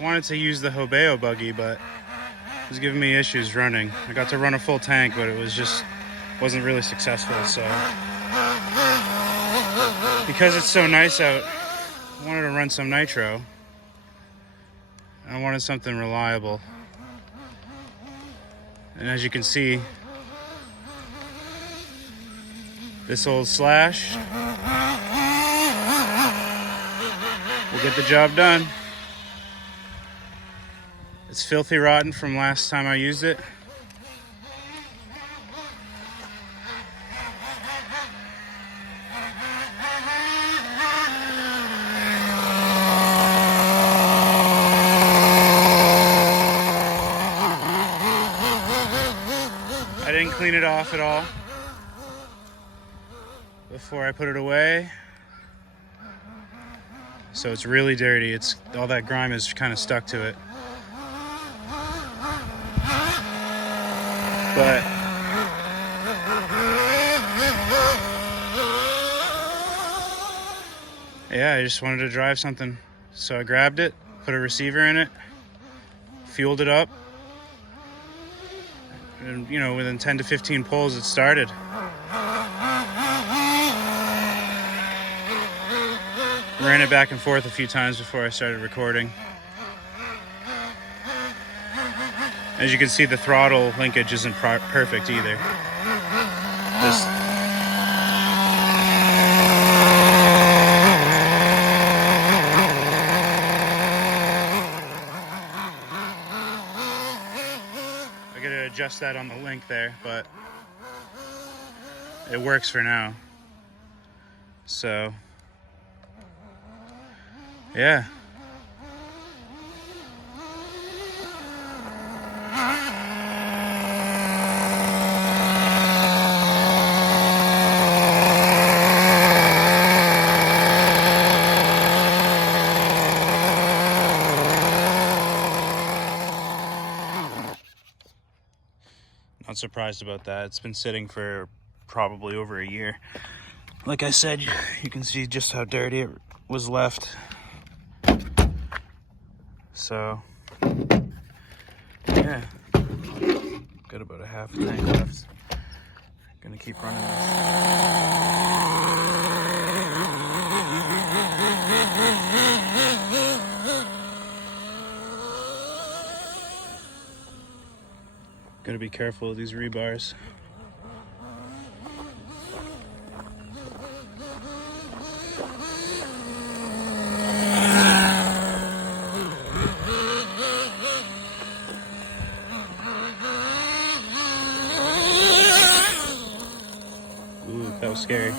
wanted to use the Hobeo buggy, but it was giving me issues running. I got to run a full tank, but it wasn't really successful. So because it's so nice out, I wanted to run some nitro. I wanted something reliable. And as you can see, this old Slash will get the job done. It's filthy rotten from last time I used it. I didn't clean it off at all before I put it away. So it's really dirty. All that grime is kind of stuck to it. But yeah, I just wanted to drive something. So I grabbed it, put a receiver in it, fueled it up, and within 10 to 15 pulls it started. Ran it back and forth a few times before I started recording. As you can see, the throttle linkage isn't perfect either. I gotta adjust that on the link there, but it works for now. So, yeah. Not surprised about that. It's been sitting for probably over a year. Like I said, you can see just how dirty it was left. So, yeah. Got about a half tank left. Gonna keep running this. Gotta be careful of these rebars. Ooh, that was scary.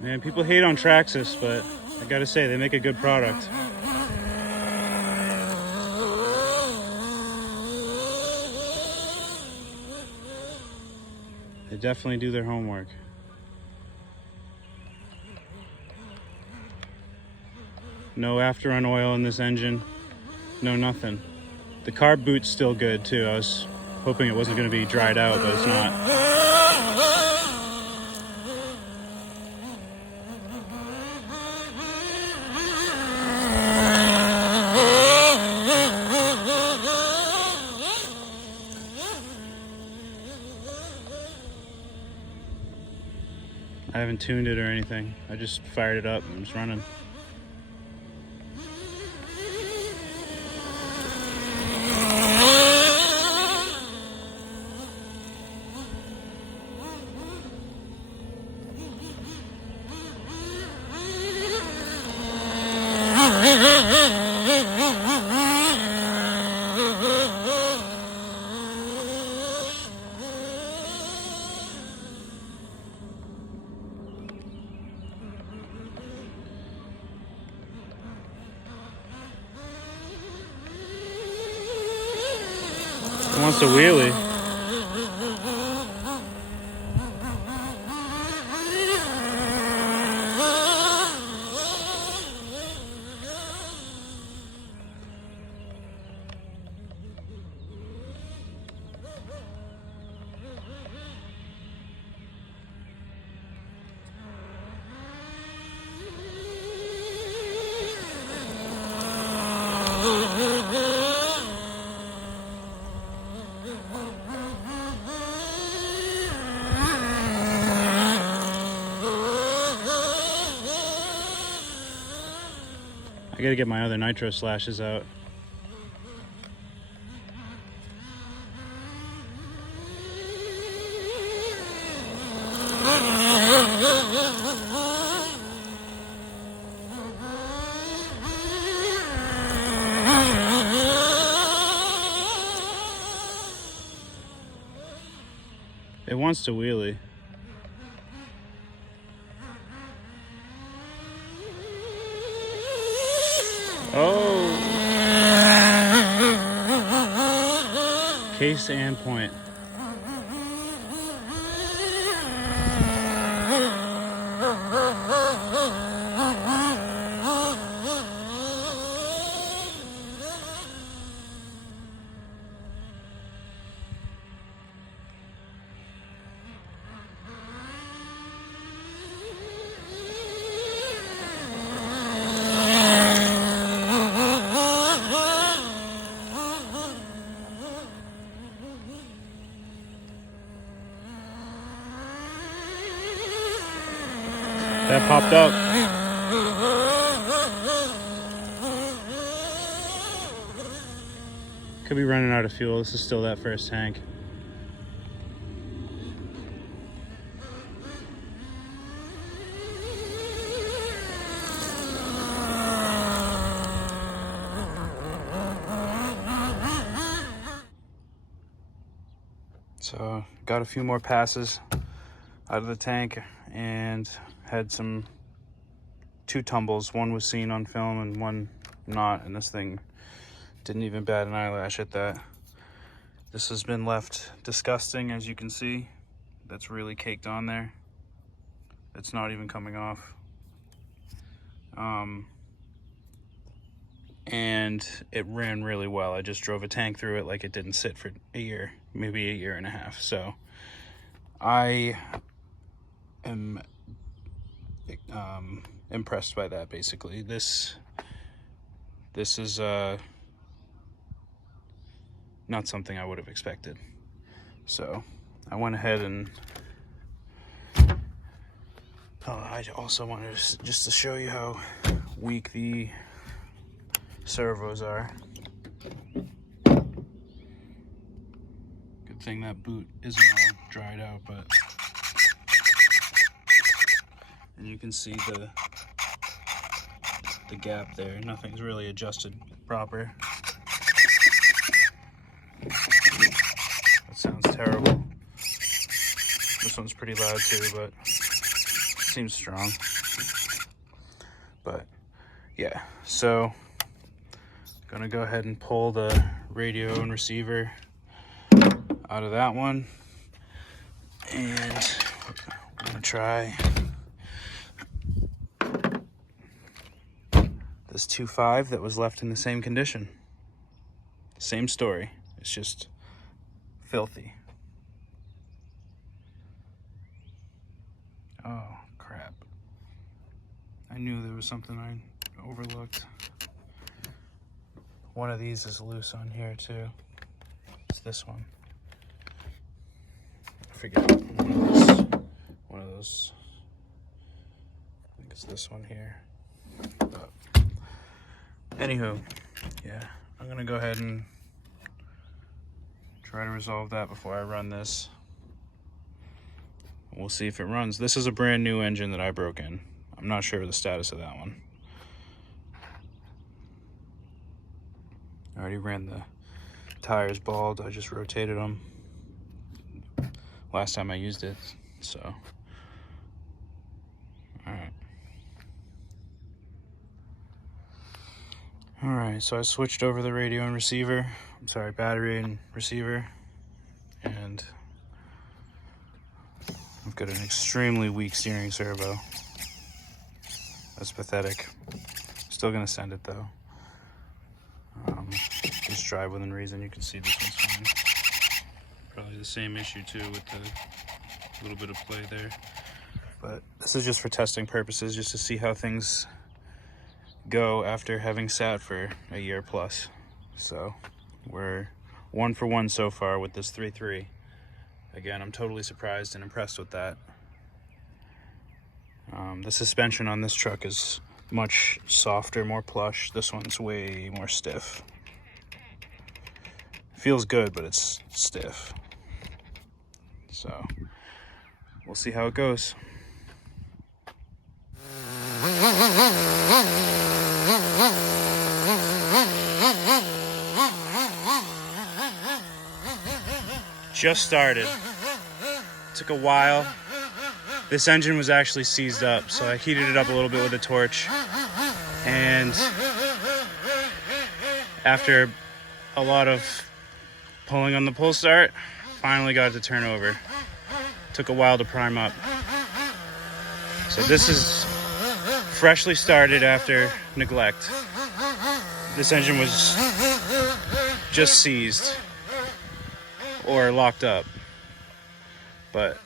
Man, people hate on Traxxas, but I gotta say, they make a good product. They definitely do their homework. No after-run oil in this engine. No nothing. The carb boot's still good too. I was hoping it wasn't going to be dried out, but it's not. I haven't tuned it or anything. I just fired it up and I'm just running. wants to wheelie. I gotta get my other Nitro Slashes out. It wants to wheelie. Oh! Case and point. That popped up. Could be running out of fuel. This is still that first tank. So got a few more passes out of the tank and had two tumbles. One was seen on film and one not, and this thing didn't even bat an eyelash at that. This has been left disgusting, as you can see. That's really caked on there. It's not even coming off. And it ran really well. I just drove a tank through it like it didn't sit for a year, maybe a year and a half. So I am impressed by that. Basically, this is not something I would have expected. So I went ahead and I also wanted just to show you how weak the servos are. Good thing that boot isn't all dried out, but and you can see the gap there. Nothing's really adjusted proper. That sounds terrible. This one's pretty loud too, but seems strong. But yeah, so gonna go ahead and pull the radio and receiver out of that one, and we're gonna try this 2.5 that was left in the same condition. Same story, it's just filthy. Oh crap, I knew there was something I overlooked. One of these is loose on here too. It's this one. I forget one of those. I think it's this one here. But anywho, yeah, I'm gonna go ahead and try to resolve that before I run this. We'll see if it runs. This is a brand new engine that I broke in. I'm not sure of the status of that one. I already ran the tires bald. I just rotated them last time I used it, so all right, so I switched over the radio and receiver. I'm sorry, battery and receiver. Got an extremely weak steering servo. That's pathetic. Still gonna send it though. Just drive within reason. You can see this one's fine. Probably the same issue too with the little bit of play there. But this is just for testing purposes, just to see how things go after having sat for a year plus. So we're 1 for 1 so far with this 3.3. Again, I'm totally surprised and impressed with that. The suspension on this truck is much softer, more plush. This one's way more stiff. Feels good, but it's stiff. So we'll see how it goes. Just started. Took a while. This engine was actually seized up, so I heated it up a little bit with a torch. And after a lot of pulling on the pull start, finally got it to turn over. Took a while to prime up. So this is freshly started after neglect. This engine was just seized or locked up, but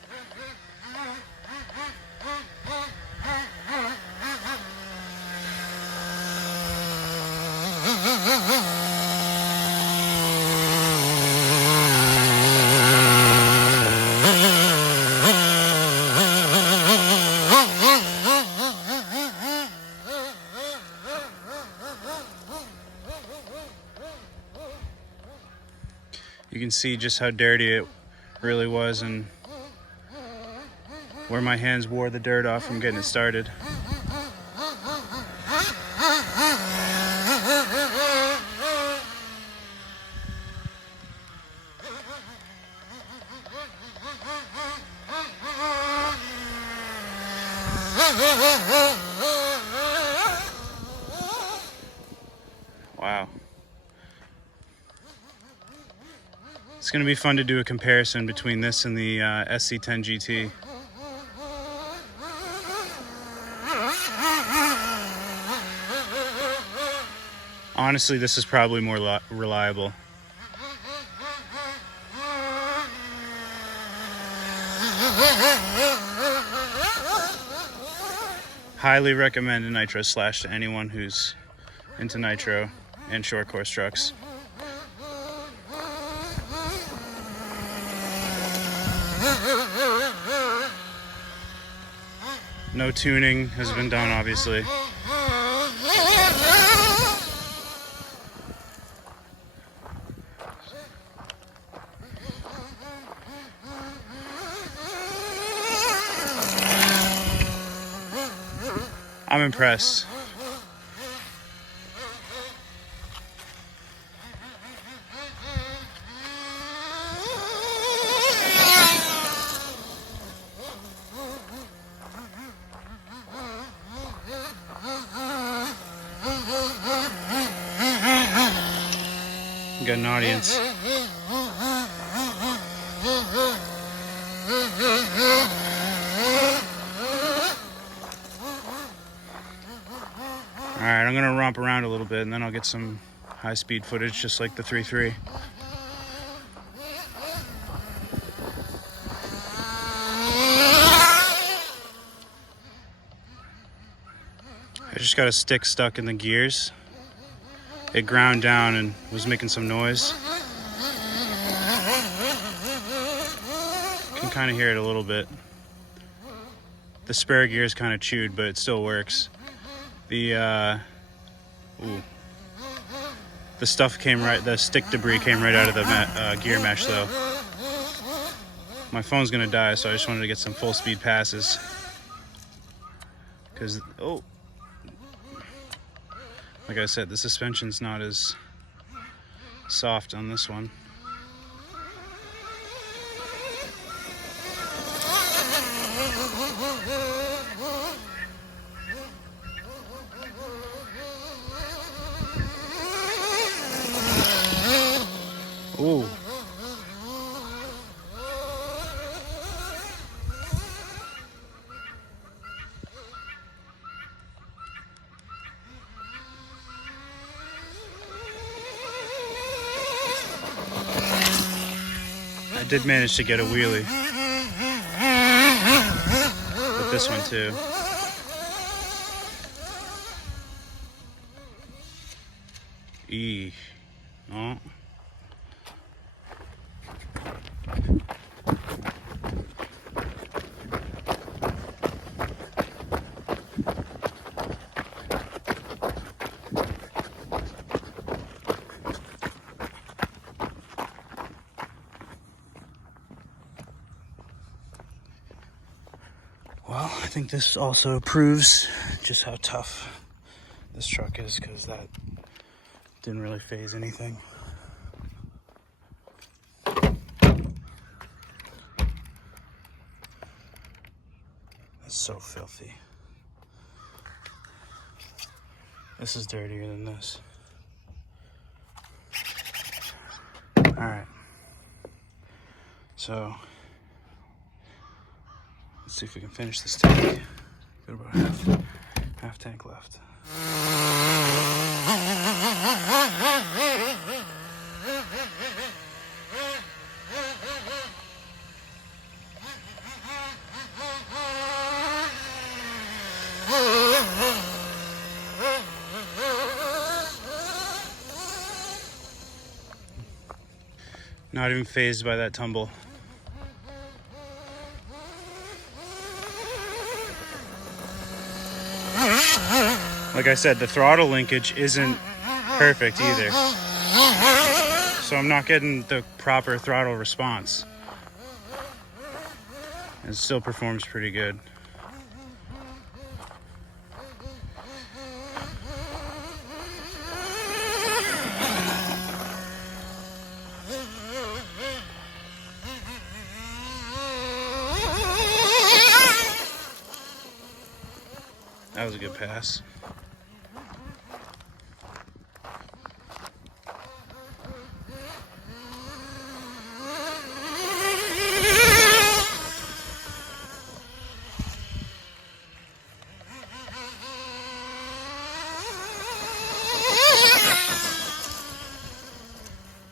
you can see just how dirty it really was and where my hands wore the dirt off from getting it started. Wow. It's going to be fun to do a comparison between this and the SC10 GT. Honestly, this is probably more reliable. Highly recommend a Nitro Slash to anyone who's into nitro and short course trucks. No tuning has been done, obviously. I'm impressed. Got an audience. Alright, I'm gonna romp around a little bit and then I'll get some high-speed footage just like the 3.3. I just got a stick stuck in the gears. It ground down and was making some noise. You can kind of hear it a little bit. The spare gear is kind of chewed, but it still works. The stuff came right, the stick debris came right out of the gear mesh though. My phone's gonna die, so I just wanted to get some full speed passes. Cause, like I said, the suspension's not as soft on this one. Ooh. I did manage to get a wheelie with this one too. Oh. Well, I think this also proves just how tough this truck is, because that didn't really phase anything. That's so filthy. This is dirtier than this. Alright. So, let's see if we can finish this tank. Got about half tank left. Not even fazed by that tumble. Like I said, the throttle linkage isn't perfect either. So I'm not getting the proper throttle response. It still performs pretty good. That was a good pass.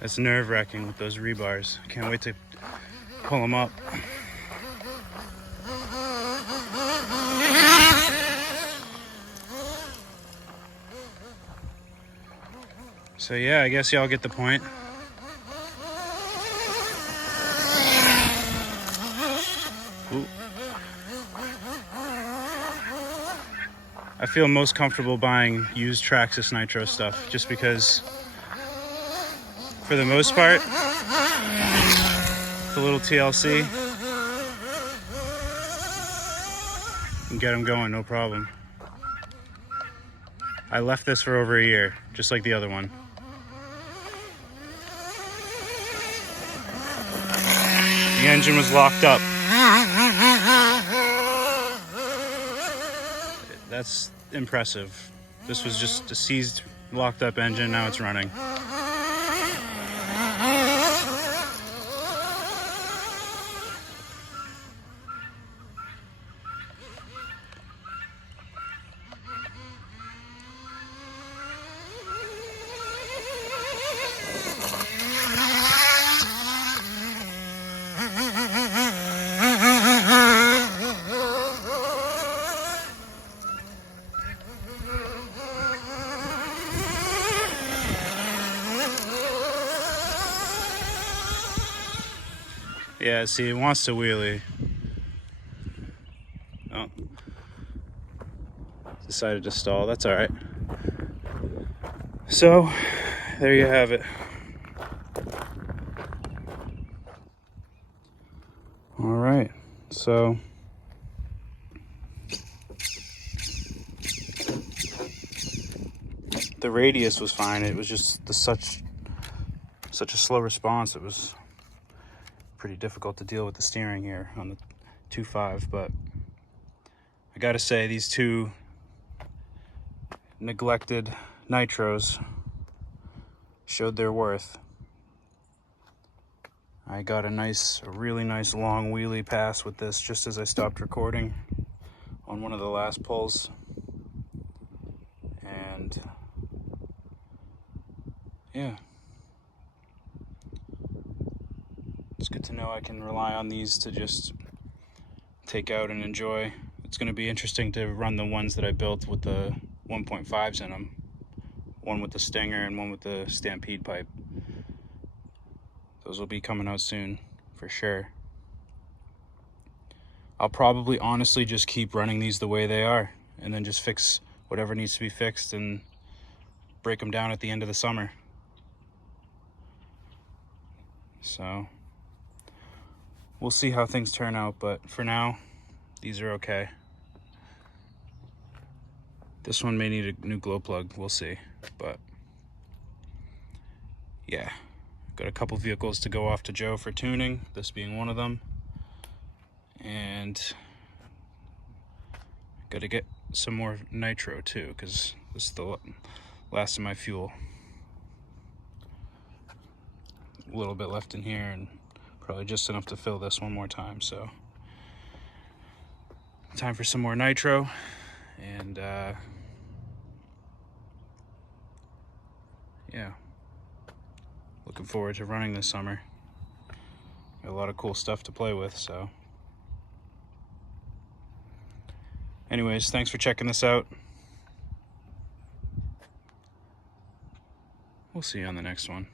It's nerve-wracking with those rebars. I can't wait to pull them up. So yeah, I guess y'all get the point. Ooh. I feel most comfortable buying used Traxxas Nitro stuff, just because, for the most part, the little TLC, you can get them going, no problem. I left this for over a year, just like the other one. The engine was locked up. That's impressive. This was just a seized, locked up engine, now it's running. Yeah, see, it wants to wheelie. Oh. Decided to stall. That's all right. So, there you have it. All right. So, the radius was fine. It was just such a slow response. It was pretty difficult to deal with the steering here on the 2.5, but I gotta say, these two neglected nitros showed their worth. I got a really nice long wheelie pass with this just as I stopped recording on one of the last pulls, and yeah, it's good to know I can rely on these to just take out and enjoy. It's going to be interesting to run the ones that I built with the 1.5s in them. One with the Stinger and one with the Stampede pipe. Those will be coming out soon, for sure. I'll probably honestly just keep running these the way they are, and then just fix whatever needs to be fixed and break them down at the end of the summer. So we'll see how things turn out, but for now, these are okay. This one may need a new glow plug, we'll see. But yeah, got a couple vehicles to go off to Joe for tuning, this being one of them. And got to get some more nitro too, because this is the last of my fuel. A little bit left in here, and probably just enough to fill this one more time. So time for some more nitro, and yeah, looking forward to running this summer. Got a lot of cool stuff to play with. So anyways, thanks for checking this out. We'll see you on the next one.